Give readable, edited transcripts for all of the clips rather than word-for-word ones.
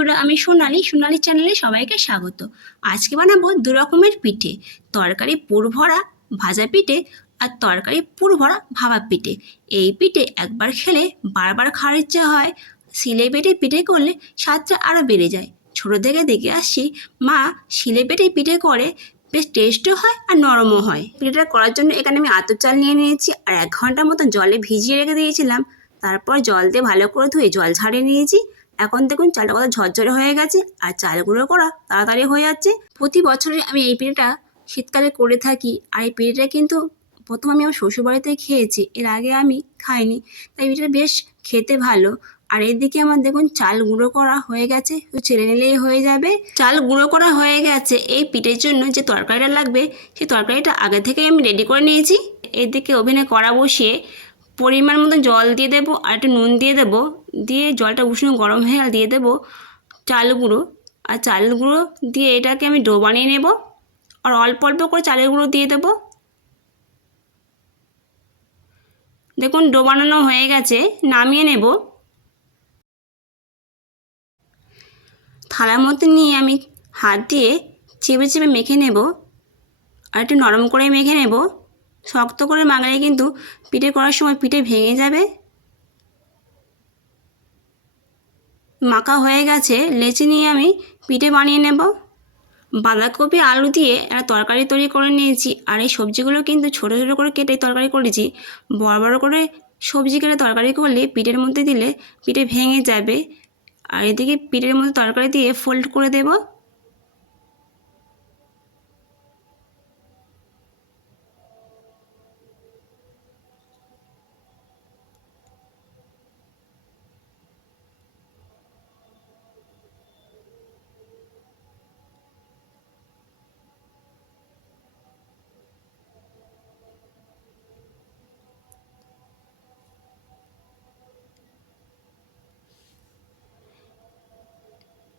বন্ধুরা, আমি সোনালি চ্যানেলে সবাইকে স্বাগত। আজকে বানাবো দু রকমের পিঠে, তরকারি পুর ভরা ভাজা পিঠে আর তরকারি পুর ভরা ভাপা পিঠে। এই পিঠে একবার খেলে বারবার খাওয়ার ইচ্ছা হয়। শিলে বেটে পিঠে করলে স্বাদটা আরও বেড়ে যায়। ছোটো থেকে দেখে আসছি মা শিলে বেটে পিঠে করে, বেশ টেস্টও হয় আর নরমও হয়। পিঠেটা করার জন্য এখানে আমি আতপ চাল নিয়ে নিয়েছি আর 1 ঘন্টার মতো জলে ভিজিয়ে রেখে দিয়েছিলাম। তারপর জল দিয়ে ভালো করে ধুয়ে জল ছাড়িয়ে নিয়েছি। এখন দেখুন চালটা কত ঝরঝরে হয়ে গেছে আর চাল গুঁড়ো করা তাড়াতাড়ি হয়ে যাচ্ছে। প্রতি বছরে আমি এই পিঠেটা শীতকালে করে থাকি। আর এই পিঠেটা কিন্তু প্রথম আমি আমার শ্বশুরবাড়িতে খেয়েছি, এর আগে আমি খাইনি। তাই পিঠেটা বেশ খেতে ভালো। আর এদিকে আমার দেখুন চাল গুঁড়ো করা হয়ে গেছে, ছেড়ে নিলেই হয়ে যাবে। চাল গুঁড়ো করা হয়ে গেছে। এই পিঠের জন্য যে তরকারিটা লাগবে সেই তরকারিটা আগে থেকেই আমি রেডি করে নিয়েছি। এদিকে ওভেনে কড়া বসিয়ে পরিমাণ মতো জল দিয়ে দেবো আর একটু নুন দিয়ে দেবো। দিয়ে জলটা উষ্ণ গরম হয়ে গেলে দিয়ে দেবো চাল গুঁড়ো। আর চাল গুঁড়ো দিয়ে এটাকে আমি ডো বানিয়ে নেব। আর অল্প অল্প করে চালের গুঁড়ো দিয়ে দেবো। দেখুন ডো বানানো হয়ে গেছে, নামিয়ে নেব। থালার মধ্যে নিয়ে আমি হাত দিয়ে চেপে চেপে মেখে নেব। আর একটু নরম করে মেখে নেব। শক্ত করে মাখলে কিন্তু পিঠে করার সময় পিঠে ভেঙে যাবে। মাখা হয়ে গেছে, লেচি নিয়ে আমি পিঠে বানিয়ে নেব। বাঁধাকপি আলু দিয়ে একটা তরকারি তৈরি করে নিয়েছি। আর এই সবজিগুলো কিন্তু ছোটো ছোটো করে কেটে তরকারি করেছি। বড় বড় করে সবজি কেটে তরকারি করলে পিঠের মধ্যে দিলে পিঠে ভেঙে যাবে। আর এদিকে পিঠের মধ্যে তরকারি দিয়ে ফোল্ড করে দেব।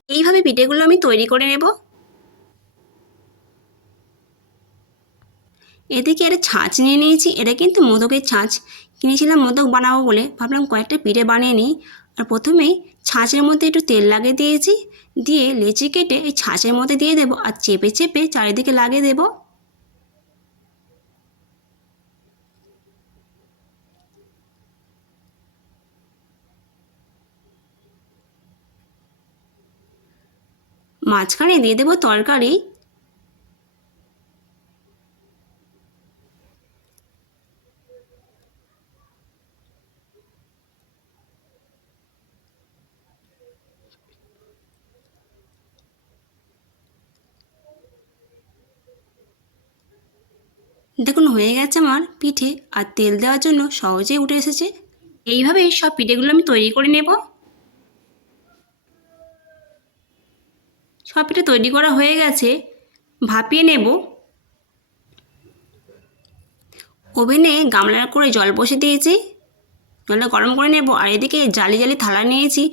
এইভাবে পিঠেগুলো আমি তৈরি করে নেব। এদিকে একটা ছাঁচ নিয়ে নিয়েছি। এটা কিন্তু মোদকের ছাঁচ, কিনেছিলাম মোদক বানাবো বলে, ভাবলাম কয়েকটা পিঠে বানিয়ে নিই। আর প্রথমেই ছাঁচের মধ্যে একটু তেল লাগিয়ে দিয়েছি। দিয়ে লেচি কেটে এই ছাঁচের মধ্যে দিয়ে দেবো আর চেপে চেপে চারিদিকে লাগিয়ে দেবো। মাঝখানে দিয়ে দেবো তরকারি। দেখুন হয়ে গেছে আমার পিঠে, আর তেল দেওয়ার জন্য সহজেই উঠে এসেছে। এইভাবে সব পিঠেগুলো আমি তৈরি করে নেব। সব পিঠে তৈরি করা হয়ে গেছে, ভাপিয়ে নেব। ওভেনে গামলা করে জল বসিয়ে দিয়েছি, জলটা গরম করে নেব। আর এদিকে জালি জালি থালা নিয়েছি,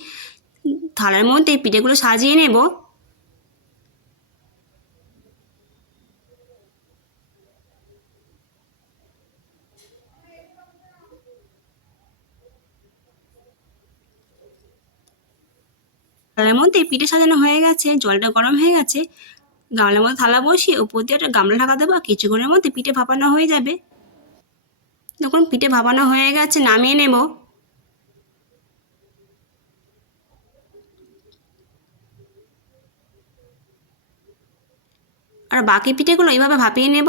থালার মধ্যে পিঠেগুলো সাজিয়ে নেব। থালার মধ্যে পিঠে সাজানো হয়ে গেছে, জলটা গরম হয়ে গেছে। গামলার মধ্যে থালা বসিয়ে উপর দিয়ে একটা গামলা ঢাকা দেবো। কিছুক্ষণের মধ্যে পিঠে ভাপানো হয়ে যাবে। দেখুন পিঠে ভাপানো হয়ে গেছে, নামিয়ে নেব। আর বাকি পিঠেগুলো এইভাবে ভাপিয়ে নেব।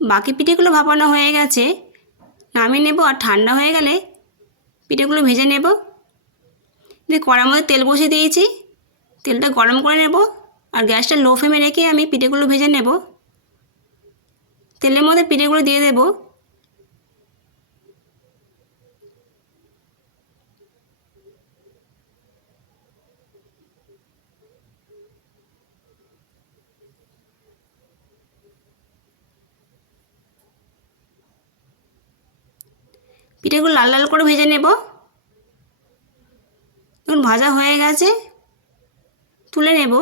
বাকি পিঠেগুলো ভাপানো হয়ে গেছে, নামিয়ে নেব। আর ঠান্ডা হয়ে গেলে পিঠেগুলো ভেজে নেব। দিয়ে কড়ার মধ্যে তেল বসিয়ে দিয়েছি, তেলটা গরম করে নেব। আর গ্যাসটা লো ফ্লেমে রেখে আমি পিঠেগুলো ভেজে নেব। তেলের মধ্যে পিঠেগুলো দিয়ে দেব। পিঠেগুলো লাল লাল করে ভেজে নেব। দেখুন ভাজা হয়ে গেছে, তুলে নেব।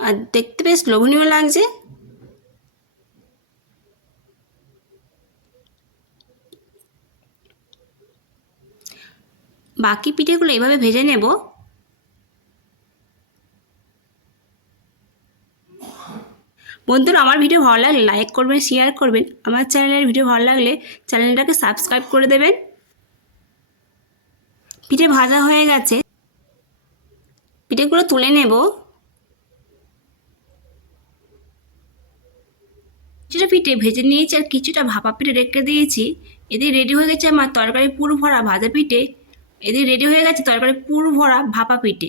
আর দেখতে বেশ লোভনীয় লাগছে। বাকি পিঠেগুলো এভাবে ভেজে নেব। বন্ধুরা, আমার ভিডিও ভালো লাগলে লাইক করবেন, শেয়ার করবেন। আমার চ্যানেলের ভিডিও ভালো লাগলে চ্যানেলটাকে সাবস্ক্রাইব করে দেবেন। পিঠে ভাজা হয়ে গেছে, পিঠেগুলো তুলে নেব। কিছুটা পিঠে ভেজে নিয়েছি আর কিছুটা ভাপা পিঠে রেখে দিয়েছি। এদিকে রেডি হয়ে গেছে আমার তরকারি পুর ভরা ভাজা পিঠে। এদিকে রেডি হয়ে গেছে তরকারি পুর ভরা ভাপা পিঠে।